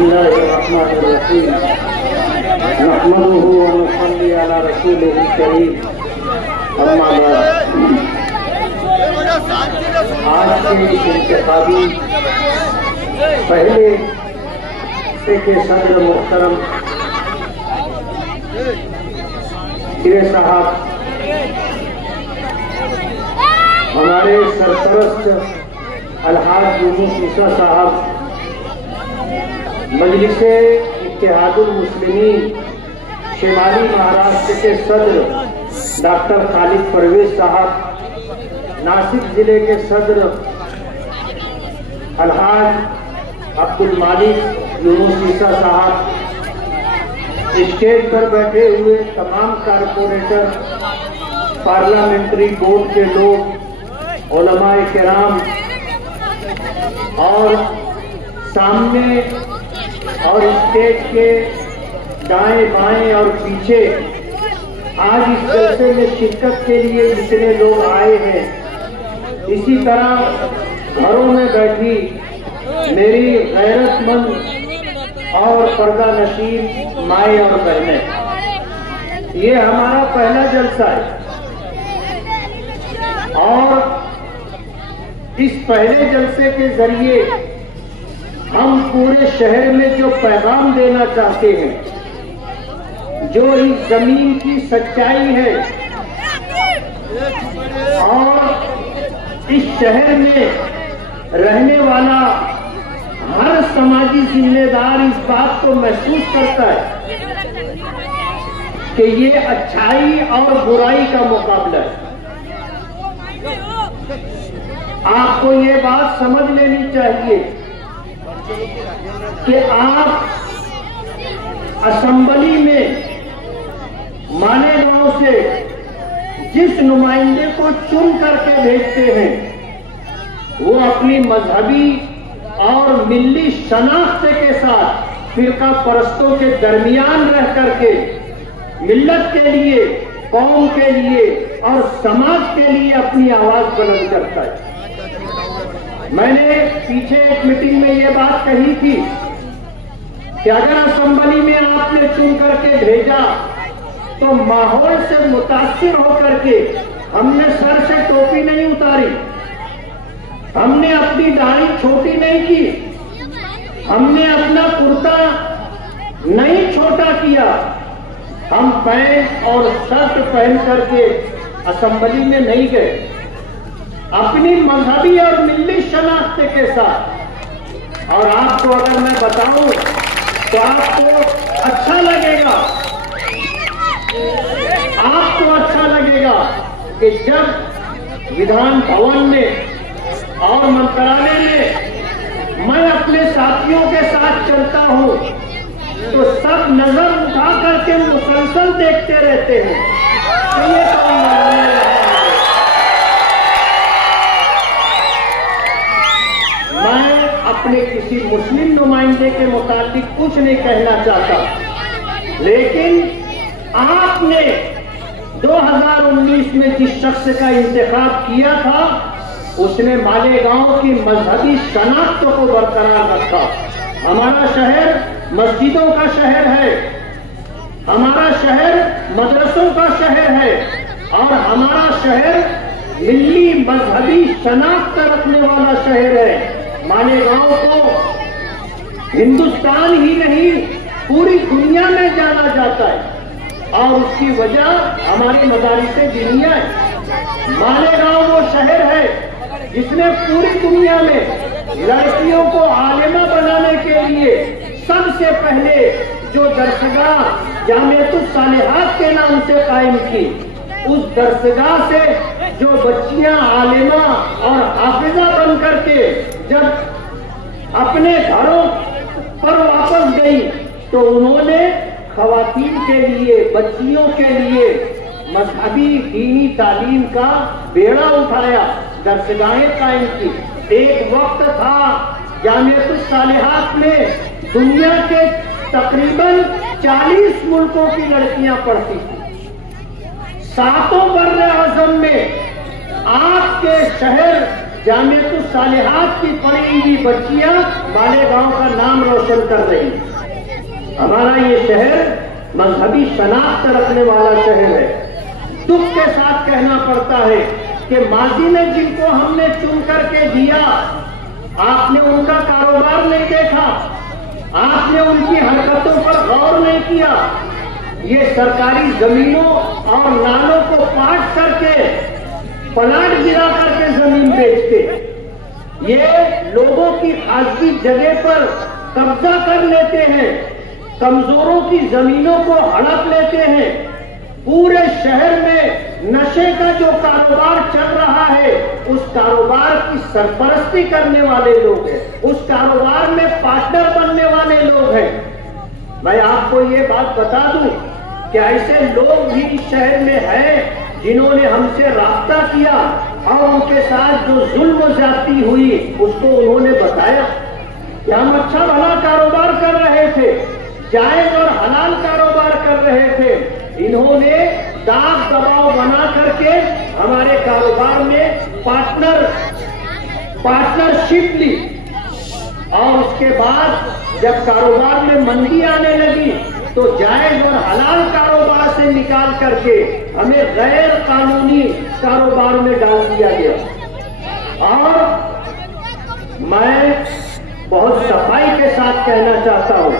बिस्मिल्लाहिर्रहमानिर्रहीम नहमदुहु व नसल्ली अला रसूलिहिल करीम अम्मा बाद। आज के इंतखाबी पहले के सदर मोहतरम गिरे साहब, हमारे सरपरस्त अलहाज यूनुस ईसा साहब, मजलिसे इत्तेहादुल मुस्लिमीन शिमाली महाराष्ट्र के सदर डॉक्टर खालिद परवेज साहब, नासिक जिले के सदर अलहाज अब्दुल मालिक यूनुस ईसा साहब, स्टेज पर बैठे हुए तमाम कारपोरेटर, पार्लियामेंट्री बोर्ड के लोग, उलमाए किराम और सामने और स्टेज के दाएं बाएं और पीछे आज इस जलसे में शिरकत के लिए जितने लोग आए हैं, इसी तरह घरों में बैठी मेरी गैरतमंद और पर्दा नशीन माए और बहनें, ये हमारा पहला जलसा है और इस पहले जलसे के जरिए हम पूरे शहर में जो पैगाम देना चाहते हैं, जो इस जमीन की सच्चाई है और इस शहर में रहने वाला हर समाजी जिम्मेदार इस बात को महसूस करता है कि ये अच्छाई और बुराई का मुकाबला है। आपको ये बात समझ लेनी चाहिए कि आप असेंबली में मालेगांव से जिस नुमाइंदे को चुन करके भेजते हैं, वो अपनी मजहबी और मिल्ली शनाख्त के साथ फिरका परस्तों के दरमियान रह करके मिल्लत के लिए, कौम के लिए और समाज के लिए अपनी आवाज बुलंद करता है। मैंने पीछे एक मीटिंग में ये बात कही थी कि अगर असेंबली में आपने चुन करके भेजा तो माहौल से मुतासिर होकर के हमने सर से टोपी नहीं उतारी, हमने अपनी दाढ़ी छोटी नहीं की, हमने अपना कुर्ता नहीं छोटा किया, हम पैंट और शर्ट पहन करके असेंबली में नहीं गए, अपनी मजहबी और मिल्ली शनाख्त के साथ। और आपको अगर मैं बताऊं तो आपको अच्छा लगेगा, आपको अच्छा लगेगा कि जब विधान भवन में और मंत्रालय में मैं अपने साथियों के साथ चलता हूं तो सब नजर उठा करके मुसलसल देखते रहते हैं तो ये कौन है। मैं अपने किसी मुस्लिम नुमाइंदे के मुताबिक कुछ नहीं कहना चाहता, लेकिन आपने 2019 में जिस शख्स का इंतखाब किया था उसने मालेगांव की मजहबी शनाख्त को बरकरार रखा। हमारा शहर मस्जिदों का शहर है, हमारा शहर मदरसों का शहर है और हमारा शहर मिल्ली मजहबी शनाख्त रखने वाला शहर है। मालेगांव को हिंदुस्तान ही नहीं पूरी दुनिया में जाना जाता है और उसकी वजह हमारी मदारिसे दीनिया है। मालेगांव वो शहर है जिसने पूरी दुनिया में लड़कियों को आलिमा बनाने के लिए सबसे पहले जो दरसगाह जामियतुस सालिहात के नाम से कायम की, उस दरसगाह से जो बच्चियां आलिमा और हाफिजा बन करके जब अपने घरों पर वापस गई तो उन्होंने खवातीन के लिए, बच्चियों के लिए मजहबी दीनी तालीम का बेड़ा उठाया, दरसगाहें कायम की। एक वक्त था जामियतुस सालिहात में दुनिया के तकरीबन 40 मुल्कों की लड़कियां पढ़ती थी। 7 बर्रे आज़म में आपके शहर जामिअतुस सालिहात की पढ़ी हुई बच्चियां मालेगांव का नाम रोशन कर रही। हमारा ये शहर मजहबी शनाख्त रखने वाला शहर है। दुख के साथ कहना पड़ता है कि माजी में जिनको हमने चुन करके दिया, आपने उनका कारोबार नहीं देखा, आपने उनकी हरकतों पर गौर नहीं किया। ये सरकारी जमीनों और नालों को पाट करके, प्लाट गिरा करके जमीन बेचते, ये लोगों की खासगी जगह पर कब्जा कर लेते हैं, कमजोरों की जमीनों को हड़प लेते हैं। पूरे शहर में नशे का जो कारोबार चल रहा है, उस कारोबार की सरपरस्ती करने वाले लोग हैं, उस कारोबार में पार्टनर बनने वाले लोग हैं। मैं आपको ये बात बता दूं कि ऐसे लोग भी इस शहर में हैं जिन्होंने हमसे राब्ता किया और उनके साथ जो जुल्म ज्यादती हुई उसको उन्होंने बताया कि हम अच्छा भला कारोबार कर रहे थे, जायज और हलाल कारोबार कर रहे थे। इन्होंने दाब दबाव बना करके हमारे कारोबार में पार्टनरशिप ली और उसके बाद जब कारोबार में मंदी आने लगी तो जायज और हलाल कारोबार से निकाल करके हमें गैर कानूनी कारोबार में डाल दिया गया। और मैं बहुत सफाई के साथ कहना चाहता हूं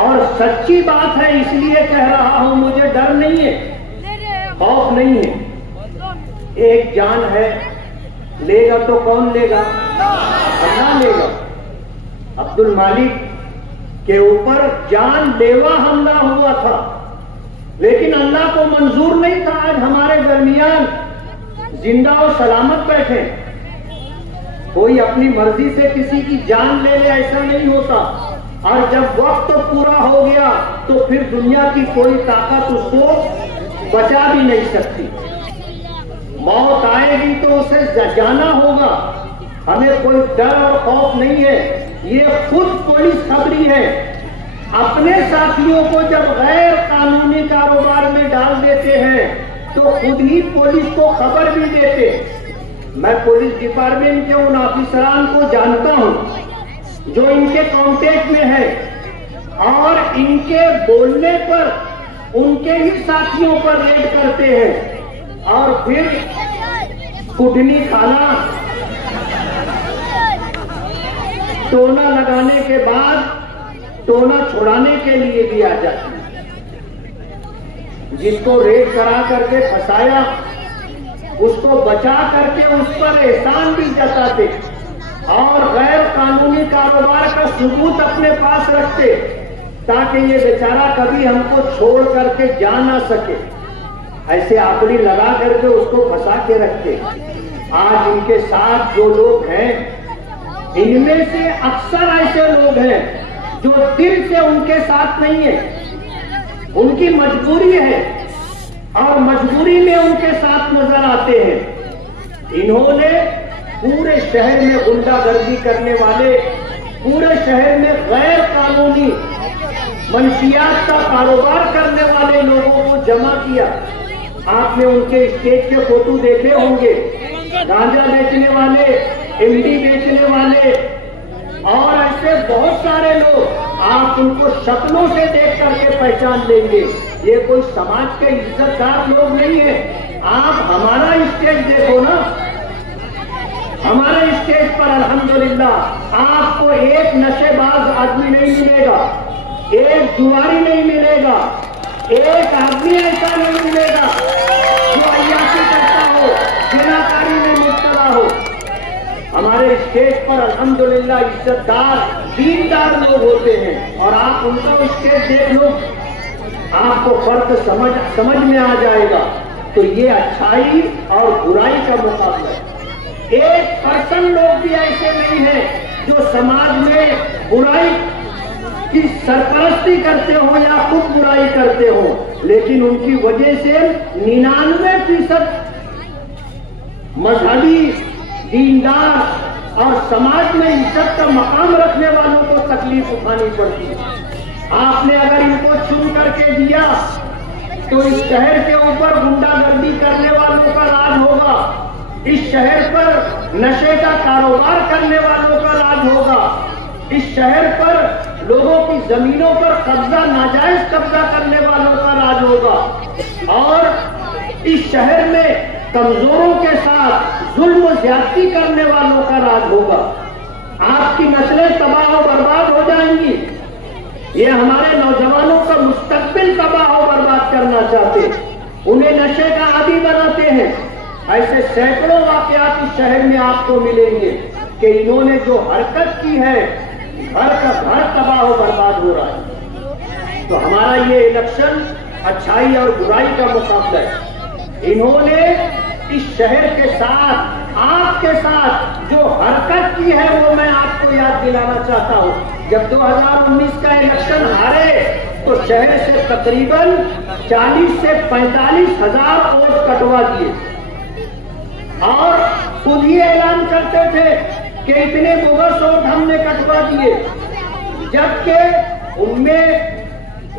और सच्ची बात है इसलिए कह रहा हूं, मुझे डर नहीं है, खौफ नहीं है। एक जान है, लेगा तो कौन लेगा? अल्लाह लेगा। अब्दुल मालिक के ऊपर जानलेवा हमला हुआ था, लेकिन अल्लाह को मंजूर नहीं था आज हमारे दरमियान जिंदा और सलामत बैठे। कोई अपनी मर्जी से किसी की जान ले ले ऐसा नहीं होता, और जब वक्त पूरा हो गया तो फिर दुनिया की कोई ताकत उसको बचा भी नहीं सकती। मौत आएगी तो उसे जाना होगा, हमें कोई डर और खौफ नहीं है। ये खुद पुलिस खबरी है, अपने साथियों को जब गैर कानूनी कारोबार में डाल देते हैं तो खुद ही पुलिस को खबर भी देते। मैं पुलिस डिपार्टमेंट के उन ऑफिसरान को जानता हूं जो इनके कांटेक्ट में है और इनके बोलने पर उनके ही साथियों पर रेड करते हैं और फिर कुटनी खाना, टोना लगाने के बाद टोना छुड़ाने के लिए भी आ जाती है। जिसको रेड करा करके फंसाया उसको बचा करके उस पर एहसान भी जताते और गैर कानूनी कारोबार का सबूत अपने पास रखते ताकि ये बेचारा कभी हमको छोड़ करके जा ना सके। ऐसे आकड़ी लगा करके उसको फंसा के रखते। आज इनके साथ जो लोग हैं, इनमें से अक्सर ऐसे लोग हैं जो दिल से उनके साथ नहीं है, उनकी मजबूरी है और मजबूरी में उनके साथ नजर आते हैं। इन्होंने पूरे शहर में गुंडागर्दी करने वाले, पूरे शहर में गैर कानूनी मंशियात का कारोबार करने वाले लोगों को जमा किया। आपने उनके स्टेज के फोटो देखे होंगे, गांजा बेचने वाले, एमडी बेचने वाले और ऐसे बहुत सारे लोग। आप उनको शक्लों से देख करके पहचान लेंगे, ये कोई समाज के इज्जतदार लोग नहीं है। आप हमारा स्टेज देखो ना, हमारे स्टेज पर अल्हम्दुलिल्लाह आपको एक नशेबाज आदमी नहीं मिलेगा, एक जुआरी नहीं मिलेगा, एक आदमी ऐसा नहीं मिलेगा जो अय्याशी करता हो, जिनाकारी में मुब्तला हो। हमारे स्टेज पर अल्हम्दुलिल्लाह इज्जतदार, दीनदार लोग होते हैं और आप उनका स्टेज देख लो, आपको फर्क समझ में आ जाएगा। तो ये अच्छाई और बुराई का मुकाबला है। 1% लोग भी ऐसे नहीं है जो समाज में बुराई की सरपरस्ती करते हो या खुद बुराई करते हो, लेकिन उनकी वजह से 99% मजहबी, दीनदार और समाज में इज्जत का मकाम रखने वालों को तकलीफ उठानी पड़ती है। आपने अगर इनको चुन करके दिया तो इस शहर के ऊपर गुंडागर्दी करने वालों का राज होगा, इस शहर पर नशे का कारोबार करने वालों का राज होगा। इस शहर पर लोगों की जमीनों पर कब्जा, नाजायज कब्जा करने वालों का राज होगा। और इस शहर में कमजोरों के साथ जुल्म ज्यादती करने वालों का राज होगा। आपकी नस्लें तबाह और बर्बाद हो जाएंगी। ये हमारे नौजवानों का मुस्तकबिल तबाह और बर्बाद करना चाहते, उन्हें नशे का आदी बनाते हैं। ऐसे सैकड़ों वाकयात इस शहर में आपको मिलेंगे कि इन्होंने जो हरकत की है, घर का घर तबाह और बर्बाद हो रहा है। तो हमारा ये इलेक्शन अच्छाई और बुराई का मुकाबला है। इन्होंने इस शहर के साथ, आपके साथ जो हरकत की है वो मैं आपको याद दिलाना चाहता हूँ। जब 2019 का इलेक्शन हारे तो शहर से तकरीबन 40 से 45 हजार वोट कटवा दिए और खुद ही ऐलान करते थे कि इतने बोगस वोट हमने कटवा दिए, जबकि उनमें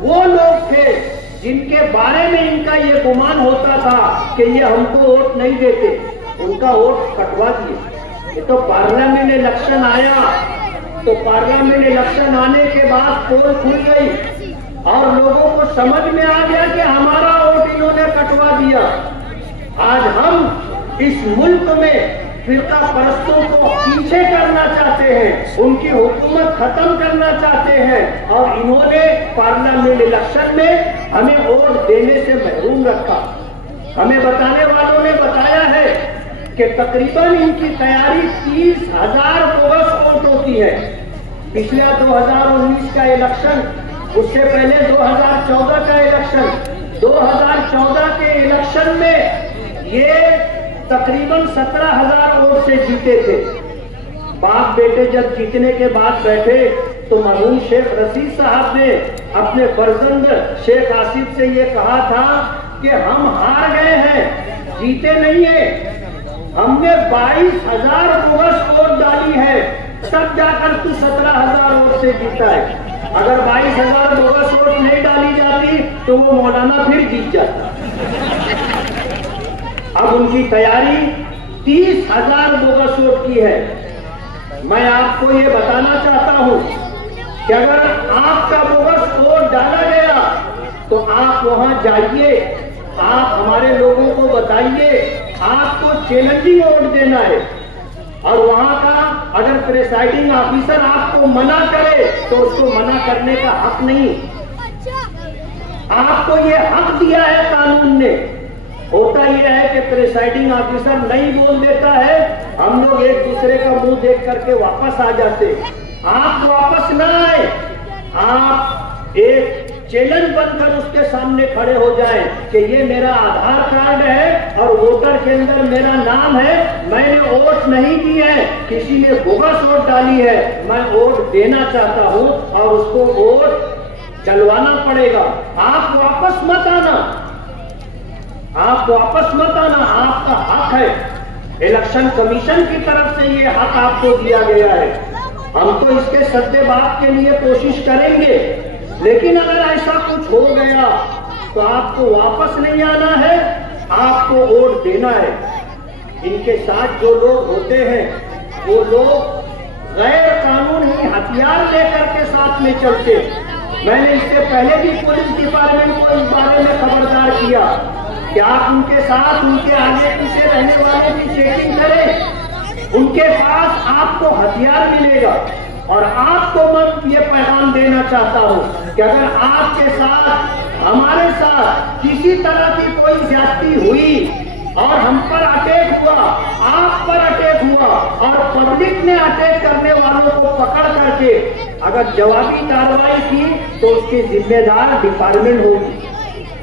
वो लोग थे जिनके बारे में इनका ये गुमान होता था कि ये हमको वोट नहीं देते, उनका वोट कटवा दिए। ये तो पार्लियामेंट इलेक्शन आया, तो पार्लियामेंट इलेक्शन आने के बाद पोल खुल गई और लोगों को समझ में आ गया कि हमारा वोट इन्होंने कटवा दिया। आज हम इस मुल्क में फिरका परस्तों को पीछे करना चाहते हैं, उनकी हुकूमत खत्म करना चाहते हैं और इन्होंने पार्लियामेंट इलेक्शन में हमें वोट देने से महरूम रखा। हमें बताने वालों ने बताया है कि तकरीबन इनकी तैयारी 30,000 बोगस वोट होती है। पिछला 2019 का इलेक्शन, उससे पहले 2014 का इलेक्शन, 2014 के इलेक्शन में ये तकरीबन 17,000 वोट से जीते थे। बाप बेटे जब जीतने के बाद बैठे तो मरहूम शेख रशीद साहब ने अपने फर्जंद शेख आसिफ से ये कहा था कि हम हार गए हैं, जीते नहीं है, हमने 22,000 बोगस वोट डाली है, तब जाकर तू 17,000 वोट से जीता है। अगर 22,000 बोगस वोट नहीं डाली जाती तो वो मौलाना फिर जीत जाता। अब उनकी तैयारी 30,000 बोगस वोट की है। मैं आपको ये बताना चाहता हूं कि अगर आपका बोगस वोट डाला गया तो आप वहां जाइए, आप हमारे लोगों को बताइए, आपको चैलेंजिंग वोट देना है। और वहां का अगर प्रिसाइडिंग ऑफिसर आपको मना करे तो उसको मना करने का हक नहीं, आपको ये हक दिया है कानून ने। होता यह है कि प्रिसाइडिंग ऑफिसर नहीं बोल देता है, हम लोग एक दूसरे का मुंह देख करके वापस आ जाते। आप वापस ना आए, आप एक चैलेंज बनकर उसके सामने खड़े हो जाए कि ये मेरा आधार कार्ड है और वोटर के अंदर मेरा नाम है, मैंने वोट नहीं दी है, किसी ने बोगस वोट डाली है, मैं वोट देना चाहता हूं और उसको वोट डलवाना पड़ेगा। आप वापस मत आना, आप वापस मत आना, आपका हक है। इलेक्शन कमीशन की तरफ से ये हक आपको दिया गया है। हम तो इसके सद्देबात के लिए कोशिश करेंगे, लेकिन अगर ऐसा कुछ हो गया तो आपको वापस नहीं आना है, आपको वोट देना है। इनके साथ जो लोग होते हैं वो लोग गैर कानूनी हथियार लेकर के साथ में चलते। मैंने इससे पहले भी पुलिस डिपार्टमेंट को इस बारे में खबरदार किया कि आप उनके साथ, उनके आगे पीछे रहने वालों की चेकिंग करें, उनके पास आपको हथियार मिलेगा। और आपको मैं ये पैगाम देना चाहता हूं कि अगर आपके साथ, हमारे साथ किसी तरह की कोई ज्यादती हुई और हम पर अटैक हुआ, आप पर अटैक हुआ और पब्लिक ने अटैक करने वालों को पकड़ करके अगर जवाबी कार्रवाई की तो उसकी जिम्मेदार डिपार्टमेंट होगी।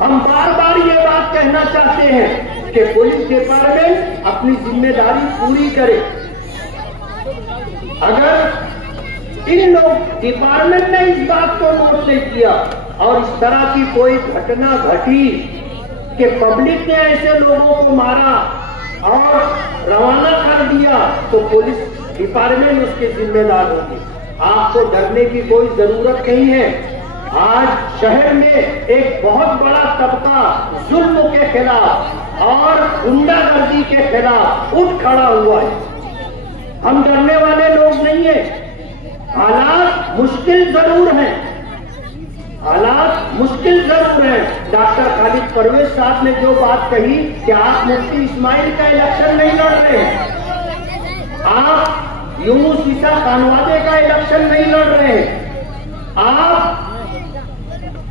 हम बार बार ये बात कहना चाहते हैं कि पुलिस डिपार्टमेंट अपनी जिम्मेदारी पूरी करे। अगर इन लोग डिपार्टमेंट ने इस बात को नोट नहीं किया और इस तरह की कोई घटना घटी कि पब्लिक ने ऐसे लोगों को मारा और रवाना कर दिया तो पुलिस डिपार्टमेंट उसके जिम्मेदार होगी। आपको डरने की कोई जरूरत नहीं है। आज शहर में एक बहुत बड़ा तबका जुल्म के खिलाफ और गुंडागर्दी के खिलाफ उठ खड़ा हुआ है। हम डरने वाले लोग नहीं है। हालात मुश्किल जरूर हैं, हालात मुश्किल जरूर है। डॉक्टर खालिद परवेज साहब ने जो बात कही कि आप मुफ्ती इस्माइल का इलेक्शन नहीं लड़ रहे हैं, आप यूनुस ईसा खानवादे का इलेक्शन नहीं लड़ रहे हैं, आप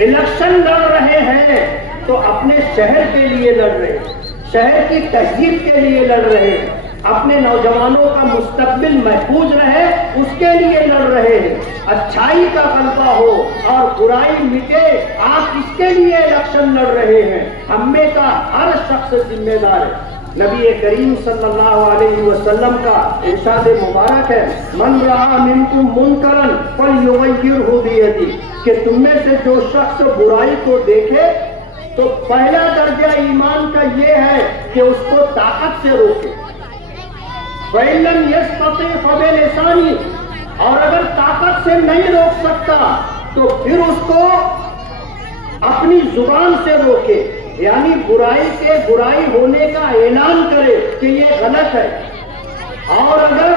इलेक्शन लड़ रहे हैं तो अपने शहर के लिए लड़ रहे हैं, शहर की तहजीब के लिए लड़ रहे हैं, अपने नौजवानों का मुस्तकबिल महफूज रहे उसके लिए लड़ रहे हैं। अच्छाई का गलबा हो और बुराई मिटे, आप इसके लिए इलेक्शन लड़ रहे हैं। हम में का हर शख्स जिम्मेदार है। नबी करीम सल्लल्लाहु अलैहि वसल्लम का इरशाद मुबारक है, मन रहा मिनकुम मुनकरन फलयुगय्यिरहु बियदिही, कि तुम में से जो शख्स बुराई को देखे तो पहला दर्जा ईमान का ये है कि उसको ताकत से रोके। वैलन यस्तती फबिलिसानी, और अगर ताकत से नहीं रोक सकता तो फिर उसको अपनी जुबान से रोके, यानी बुराई के बुराई होने का ऐलान करे कि ये गलत है। और अगर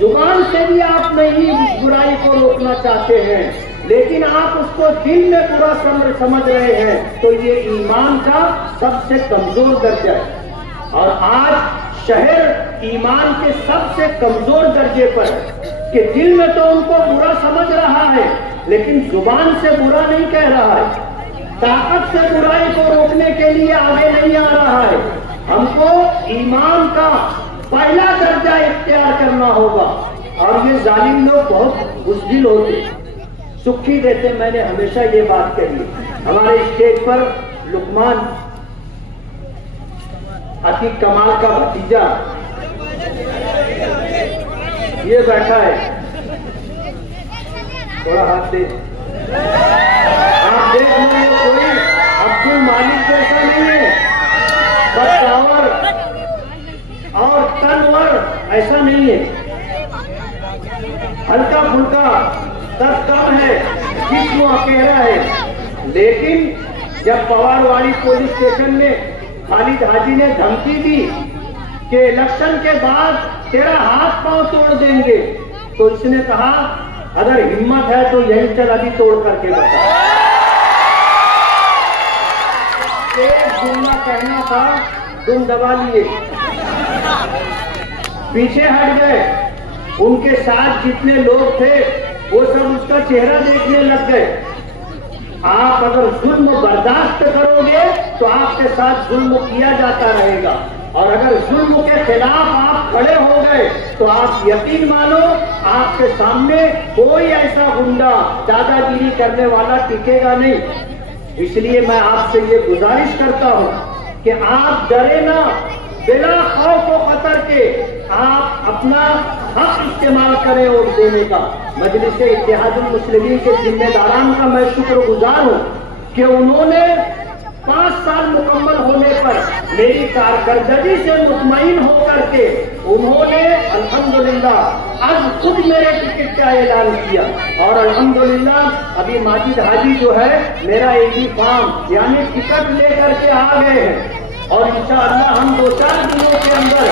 जुबान से भी आप नहीं बुराई को रोकना चाहते हैं लेकिन आप उसको दिल में बुरा समझ रहे हैं तो ये ईमान का सबसे कमजोर दर्जा है। और आज शहर ईमान के सबसे कमजोर दर्जे पर है कि दिल में तो उनको बुरा समझ रहा है लेकिन जुबान से बुरा नहीं कह रहा है, ताकत से बुराई को रोकने के लिए आगे नहीं आ रहा है। हमको ईमान का पहला दर्जा इख्तियार करना होगा। और ये जालिम लोग बहुत बुज़दिल होते, सुखी देते। मैंने हमेशा ये बात कही। हमारे स्टेज पर लुकमान अतीक कमाल का भतीजा ये बैठा है, थोड़ा हाथ दे। आप देख लो, कोई अब्दुल मालिक जैसा नहीं है, बदतावर और तनवर ऐसा नहीं है, हल्का फुल्का कद कम है, जिस्म अकेला है। लेकिन जब पवारवाड़ी पुलिस स्टेशन में खालिद हाजी ने धमकी दी कि इलेक्शन के बाद तेरा हाथ पांव तोड़ देंगे, तो इसने कहा अगर हिम्मत है तो यहीं चल, अभी तोड़ करके बता। एक जुमला कहना था, तुम दबा लिए, पीछे हट गए। उनके साथ जितने लोग थे वो सब उसका चेहरा देखने लग गए। आप अगर जुल्म बर्दाश्त करोगे तो आपके साथ जुल्म किया जाता रहेगा, और अगर जुल्म के खिलाफ आप खड़े हो गए तो आप यकीन मानो आपके सामने कोई ऐसा गुंडा दादागिरी करने वाला टिकेगा नहीं। इसलिए मैं आपसे ये गुजारिश करता हूं कि आप डरे ना, बिना खौफ व खतर के आप अपना हक इस्तेमाल करें वोट देने का। मजलिस इत्तेहादुल मुस्लिमीन के जिम्मेदारान का मैं शुक्रगुजार हूं कि उन्होंने 5 साल मुकम्मल होने पर मेरी कारकर्दगी से मुतमईन होकर के उन्होंने अल्हम्दुलिल्लाह आज खुद मेरे टिकट का ऐलान किया। और अल्हम्दुलिल्लाह अभी माजिद हाजी जो है मेरा एडी फॉर्म यानी टिकट लेकर के आ गए हैं, और इंशाअल्लाह हम 2-4 दिनों के अंदर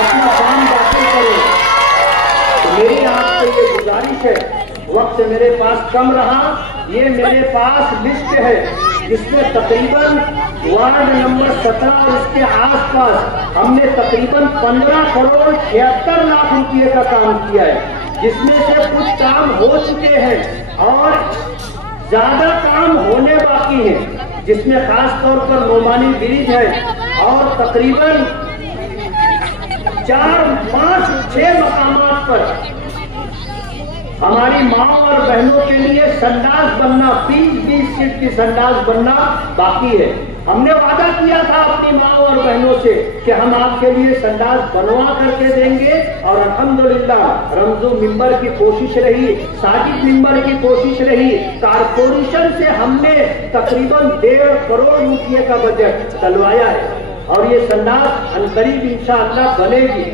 अपना फॉर्म दाखिल करें। तो मेरी आपसे ये गुजारिश है, वक्त मेरे पास कम रहा, ये मेरे पास लिस्ट है जिसमें तकरीबन वार्ड नंबर 17 और इसके आसपास हमने तकरीबन 15 करोड़ 76 लाख रुपए का काम किया है, जिसमें से कुछ काम हो चुके हैं और ज्यादा काम होने बाकी है, जिसमें खास तौर पर नोमानी ब्रिज है और तकरीबन 4, 5, 6 मकामात पर हमारी माँ और बहनों के लिए संडास बनना, 20-20 सीट की संडास बनना बाकी है। हमने वादा किया था अपनी माँ और बहनों से कि हम आपके लिए संडास बनवा करके देंगे, और अल्हम्दुलिल्लाह रमजू मिंबर की कोशिश रही, साजिद मिंबर की कोशिश रही, कारपोरेशन से हमने तकरीबन 1.5 करोड़ रुपये का बजट डलवाया है और ये संडास अनकरीब इंशाअल्लाह बनेगी।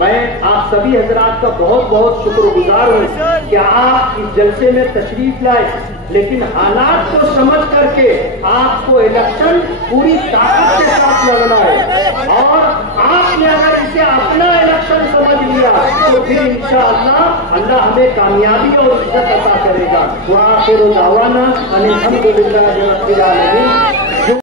मैं आप सभी हजरात का बहुत बहुत शुक्रगुजार हूँ कि आप इस जलसे में तशरीफ लाए, लेकिन हालात को समझ करके आपको इलेक्शन पूरी ताकत के साथ लड़ना है, और आपने अगर इसे अपना इलेक्शन समझ लिया तो फिर इंशाअल्लाह अल्लाह हमें कामयाबी और इज्जत अता करेगा। व आखिर दावाना अनिल हम्दुलिल्लाहि रब्बिल आलमीन।